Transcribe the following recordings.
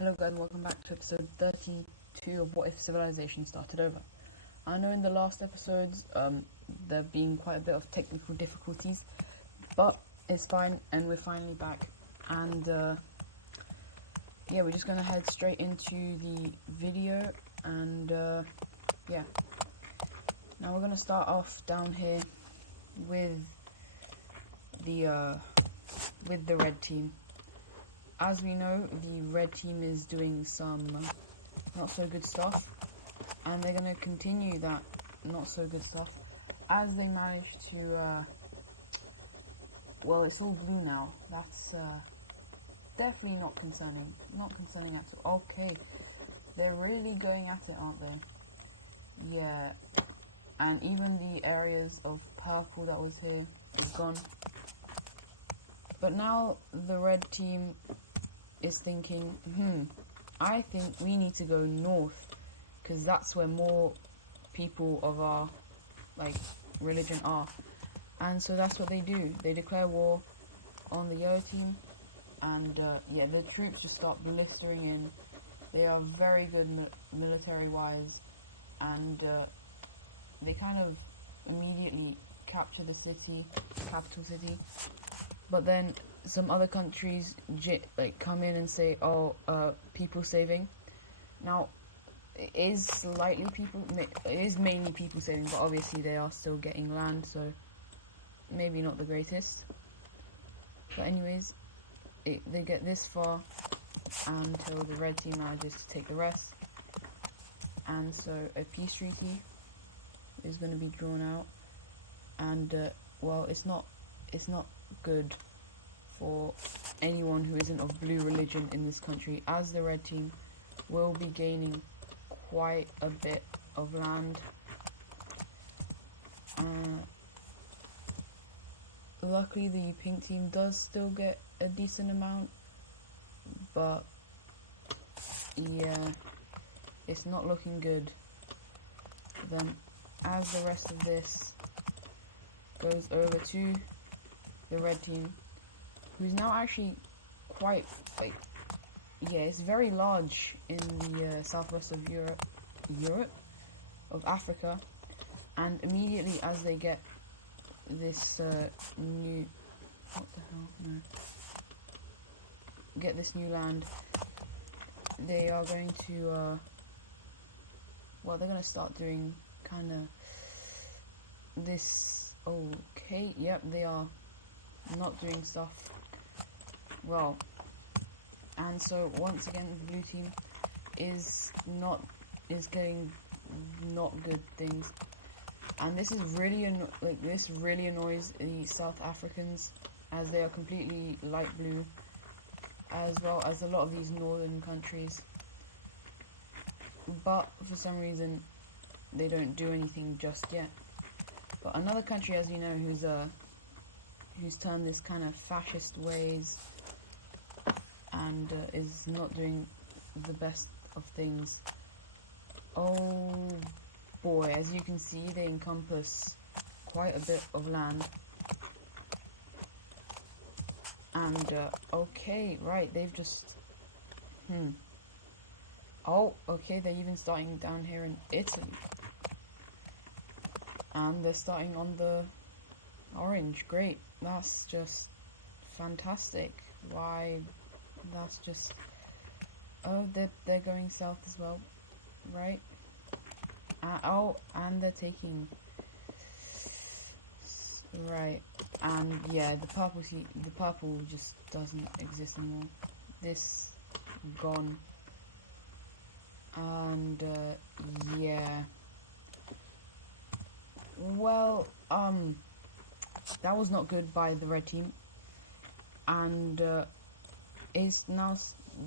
Hello guys, welcome back to episode 32 of What If Civilization Started Over. I know in the last episodes there have been quite a bit of technical difficulties, but it's fine and we're finally back. And yeah, we're just going to head straight into the video and yeah. Now we're going to start off down here with the red team. As we know, the red team is doing some not so good stuff, and they're going to continue that not so good stuff as they manage to, well, it's all blue now. That's definitely not concerning at all. Okay, they're really going at it, aren't they? Yeah, and even the areas of purple that was here is gone. But now the red team is thinking, I think we need to go north, because that's where more people of our religion are. And so that's what they do. They declare war on the yellow team, and yeah, the troops just start blistering in. They are very good military wise, and they kind of immediately capture the city, capital city. But then some other countries come in and say, people saving. Now, it is mainly people saving, but obviously they are still getting land, so maybe not the greatest. But anyways, they get this far until the red team manages to take the rest. And so a peace treaty is going to be drawn out, and well, it's not good for anyone who isn't of blue religion in this country, as the red team will be gaining quite a bit of land. Luckily the pink team does still get a decent amount, but yeah, it's not looking good for them, as the rest of this goes over to the red team, who's now actually quite, it's very large in the southwest of Africa, and immediately as they get this new, get this new land, they are going to, they're going to start doing kind of this, okay, yep, they are not doing stuff well, and so once again the blue team is getting not good things, and this is really this really annoys the South Africans, as they are completely light blue, as well as a lot of these northern countries. But for some reason they don't do anything just yet. But another country, as you know, who's turned this kind of fascist ways and is not doing the best of things. Oh boy, as you can see, they encompass quite a bit of land. And okay, right, they've just oh, okay, they're even starting down here in Italy, and they're starting on the orange. Great, that's just fantastic. Why, that's just, they're going south as well, right? And they're taking, right, and yeah, the purple just doesn't exist anymore. This gone, and yeah, well, that was not good by the red team, and it's now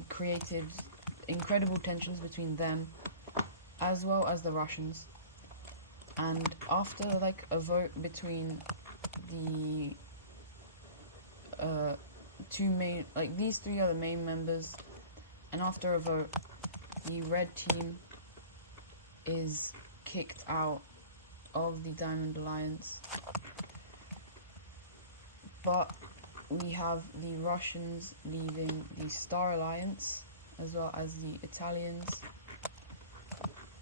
created incredible tensions between them as well as the Russians. And after a vote between the two main, these three are the main members, and after a vote, the red team is kicked out of the Diamond Alliance. But we have the Russians leaving the Star Alliance as well as the Italians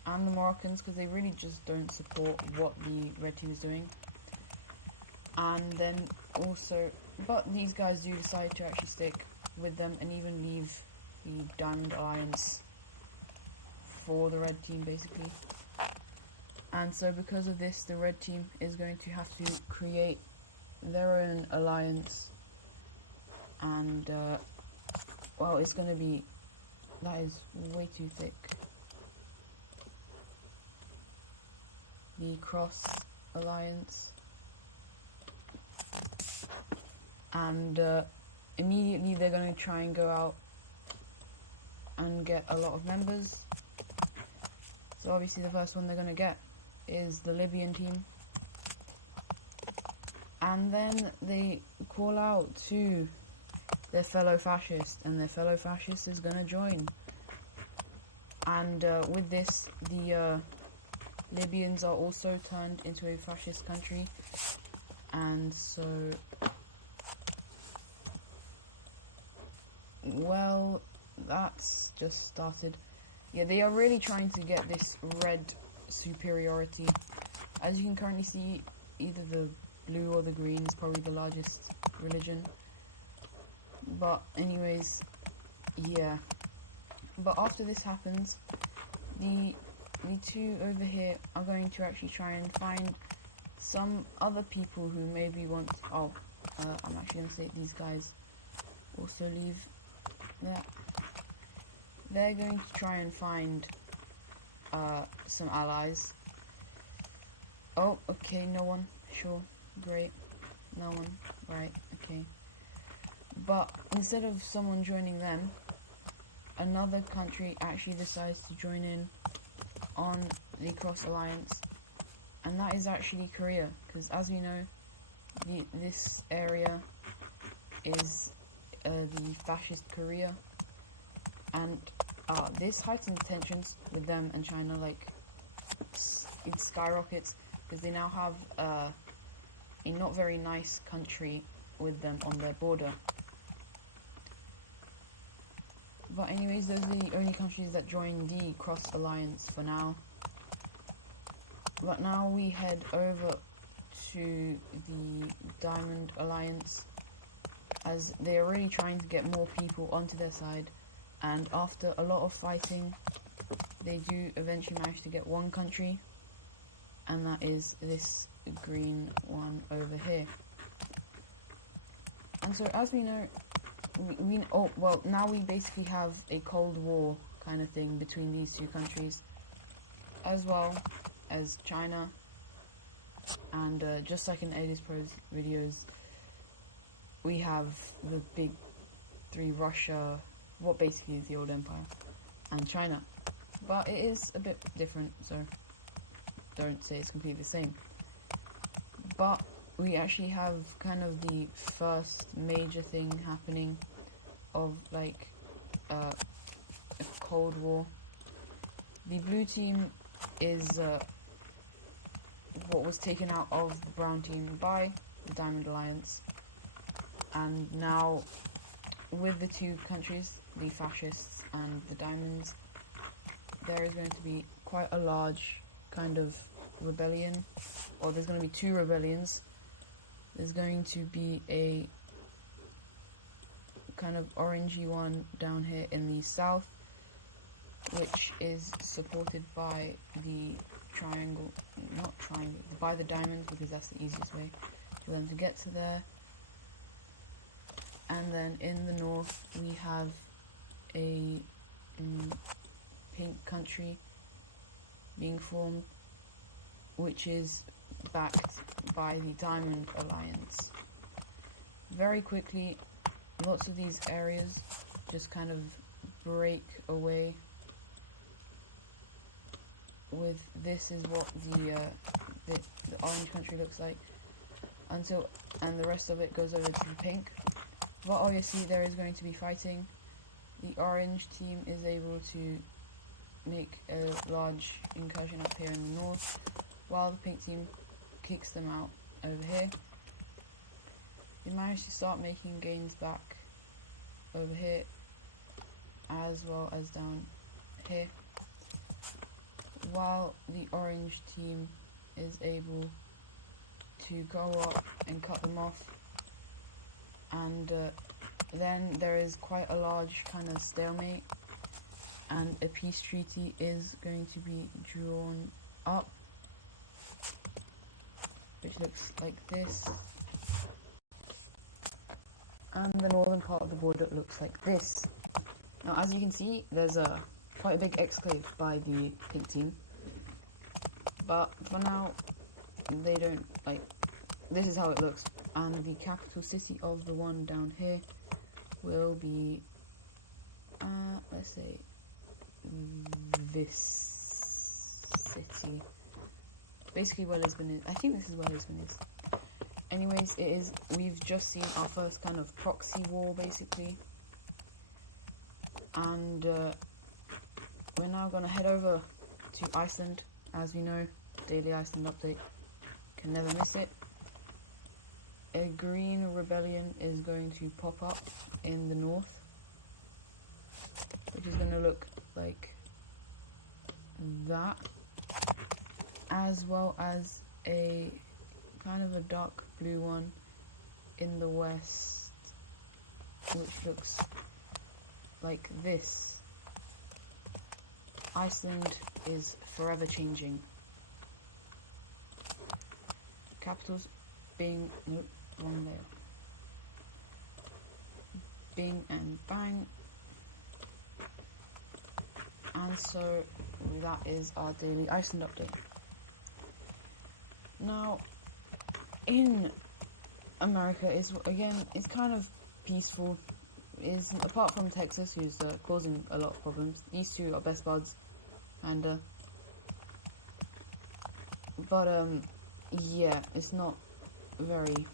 and the Moroccans, because they really just don't support what the red team is doing. And then also, but these guys do decide to actually stick with them and even leave the Diamond Alliance for the red team, basically. And so because of this, the red team is going to have to create their own alliance, and well, it's going to be, that is way too thick. The Cross Alliance, and immediately they're going to try and go out and get a lot of members. So obviously the first one they're going to get is the Libyan team, and then they call out to their fellow fascist, and their fellow fascist is going to join. And with this, the Libyans are also turned into a fascist country, and so, well, that's just started. Yeah, they are really trying to get this red superiority. As you can currently see, either the blue or the green is probably the largest religion. But anyways, yeah. But after this happens, the two over here are going to actually try and find some other people who maybe want... Oh, I'm actually going to say these guys also leave that. They're going to try and find some allies. Oh, okay, no one. Sure, great. No one, right, okay. But instead of someone joining them, another country actually decides to join in on the Cross Alliance, and that is actually Korea, because as we know, this area is the fascist Korea, and this heightens tensions with them and China. Like, it skyrockets because they now have a not very nice country with them on their border. But anyways, those are the only countries that join the Cross Alliance for now. But now we head over to the Diamond Alliance, as they are really trying to get more people onto their side. And after a lot of fighting, they do eventually manage to get one country, and that is this green one over here. And so, as we know, now we basically have a Cold War kind of thing between these two countries, as well as China. And just like in Alias Pro's videos, we have the big three: Russia, what basically is the old empire, and China. But it is a bit different, so don't say it's completely the same. But we actually have kind of the first major thing happening of like a Cold War. The blue team is what was taken out of the brown team by the Diamond Alliance, and now with the two countries, the fascists and the diamonds, there is going to be quite a large kind of rebellion, or there's going to be two rebellions. There's going to be a kind of orangey one down here in the south, which is supported by the by the diamonds, because that's the easiest way for them to get to there. And then in the north we have a pink country being formed, which is backed by the Diamond Alliance. Very quickly, lots of these areas just kind of break away. With this is what the orange country looks like, and the rest of it goes over to the pink. But obviously there is going to be fighting. The orange team is able to make a large incursion up here in the north, while the pink team kicks them out over here. They manage to start making gains back over here, as well as down here, while the orange team is able to go up and cut them off. And then there is quite a large kind of stalemate, and a peace treaty is going to be drawn up, which looks like this, and the northern part of the border looks like this. Now, as you can see, there's quite a big exclave by the pink team, but for now they don't like. This is how it looks, and the capital city of the one down here will be, let's say, this city. Basically where Lisbon is. I think this is where Lisbon is. Anyways, it is. We've just seen our first kind of proxy war, basically. And we're now going to head over to Iceland. As we know, daily Iceland update. Can never miss it. A green rebellion is going to pop up in the north, which is going to look like that, as well as a kind of a dark blue one in the west, which looks like this. Iceland is forever changing. Capitals being, nope, wrong there. Bing and bang. And so that is our daily Iceland update. Now, in America is again, it's kind of peaceful. Is apart from Texas, who's causing a lot of problems. These two are best buds, and but yeah, it's not very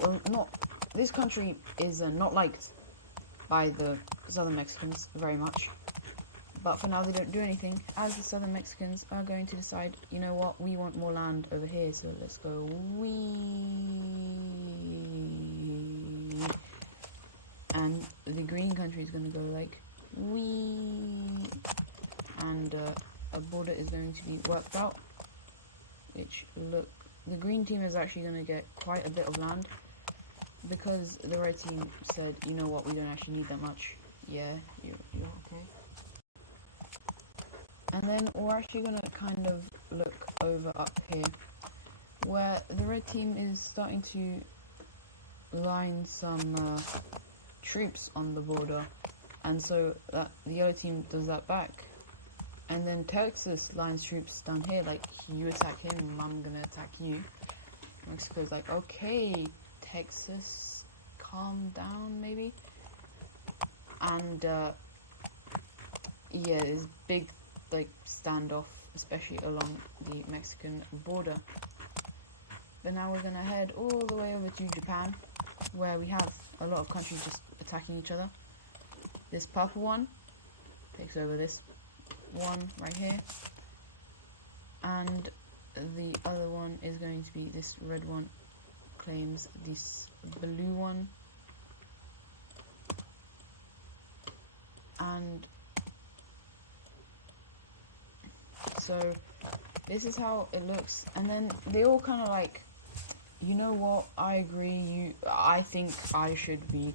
well. Not this country is not liked by the southern Mexicans very much. But for now, they don't do anything, as the southern Mexicans are going to decide, you know what, we want more land over here, so let's go and the green country is going to go like and a border is going to be worked out, which look, the green team is actually going to get quite a bit of land, because the red team said, you know what, we don't actually need that much. Yeah, you're okay. And then we're actually going to kind of look over up here, where the red team is starting to line some troops on the border, and so that the other team does that back. And then Texas lines troops down here, like, you attack him, I'm going to attack you. Mexico's like, okay, Texas, calm down, maybe. And yeah, there's big like standoff, especially along the Mexican border. But now we're gonna head all the way over to Japan, where we have a lot of countries just attacking each other. This purple one takes over this one right here, and the other one is going to be this red one claims this blue one, and so this is how it looks. And then they all kind of like, you know what, I agree, I think I should be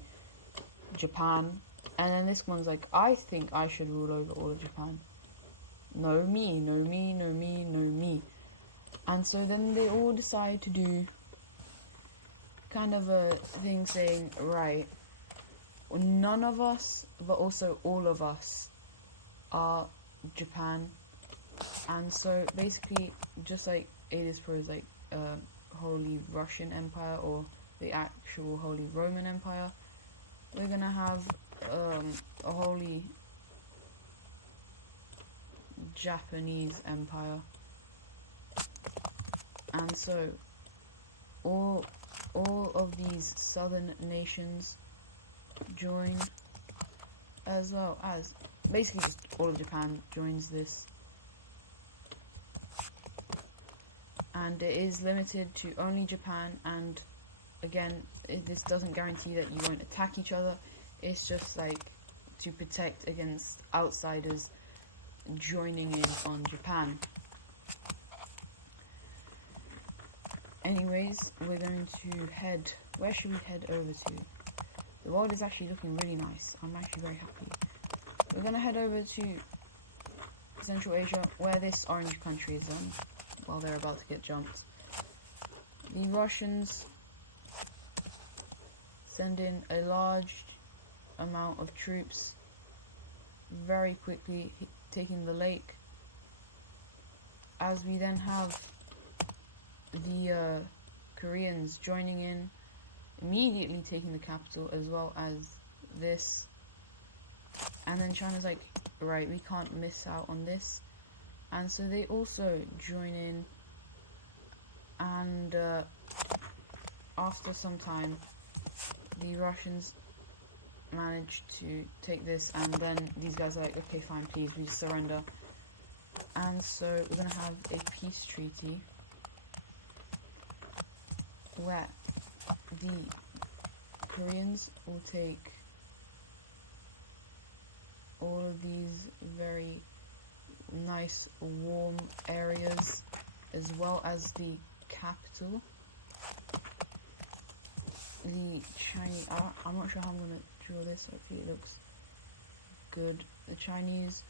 Japan. And then this one's like, I think I should rule over all of Japan. No me, no me, no me, no me. And so then they all decide to do kind of a thing saying, right, none of us, but also all of us are Japan. And so basically, just like Adis Pro's like Holy Russian Empire or the actual Holy Roman Empire, we're gonna have a Holy Japanese Empire. And so all of these southern nations join, as well as basically just all of Japan joins this. And it is limited to only Japan, and again, this doesn't guarantee that you won't attack each other. It's just like to protect against outsiders joining in on Japan. Anyways, we're going to head... Where should we head over to? The world is actually looking really nice. I'm actually very happy. We're going to head over to Central Asia, where this orange country is on, while they're about to get jumped. The Russians send in a large amount of troops, very quickly taking the lake, as we then have the Koreans joining in, immediately taking the capital as well as this. And then China's like, right, we can't miss out on this, and so they also join in. And after some time, the Russians manage to take this, and then these guys are like, okay, fine, please, we just surrender. And so we're gonna have a peace treaty where the Koreans will take all of these very nice warm areas as well as the capital. The Chinese, I'm not sure how I'm going to draw this, hopefully it looks good. The Chinese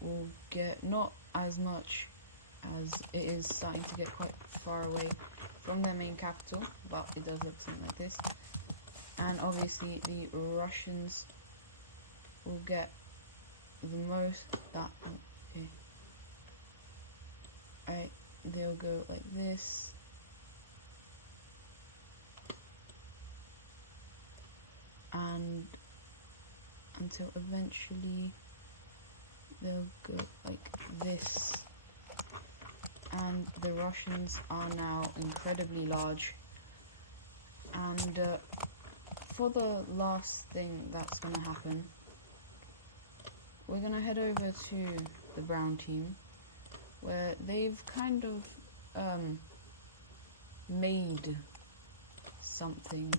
will get not as much, as it is starting to get quite far away from their main capital, but it does look something like this. And obviously the Russians will get the most, okay. Alright, they'll go like this. And until eventually they'll go like this. And the Russians are now incredibly large. And for the last thing that's going to happen, we're going to head over to the brown team, where they've kind of made something.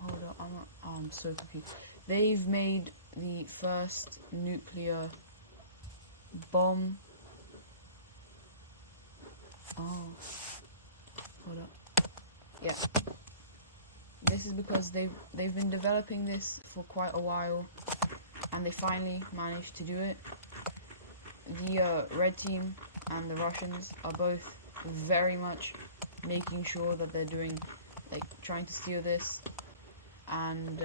Hold on, I'm so confused. They've made the first nuclear bomb. Oh, hold up. Yeah. This is because they've been developing this for quite a while, and they finally managed to do it. The red team and the Russians are both very much making sure that they're doing, like, trying to steal this, and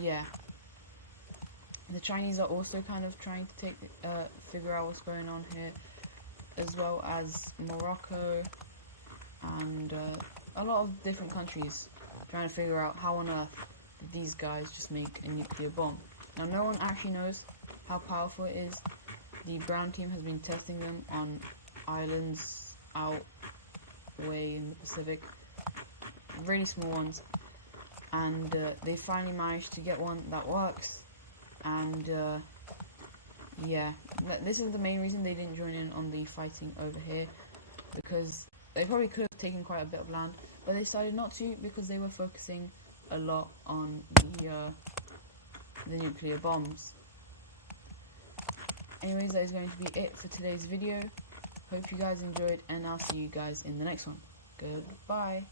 yeah. The Chinese are also kind of trying to figure out what's going on here, as well as Morocco and a lot of different countries trying to figure out how on earth did these guys just make a nuclear bomb. Now, no one actually knows how powerful it is. The brown team has been testing them on islands out way in the Pacific, really small ones, and they finally managed to get one that works. And yeah, this is the main reason they didn't join in on the fighting over here, because they probably could have taken quite a bit of land, but they decided not to because they were focusing a lot on the nuclear bombs. Anyways, that is going to be it for today's video. Hope you guys enjoyed, and I'll see you guys in the next one. Goodbye.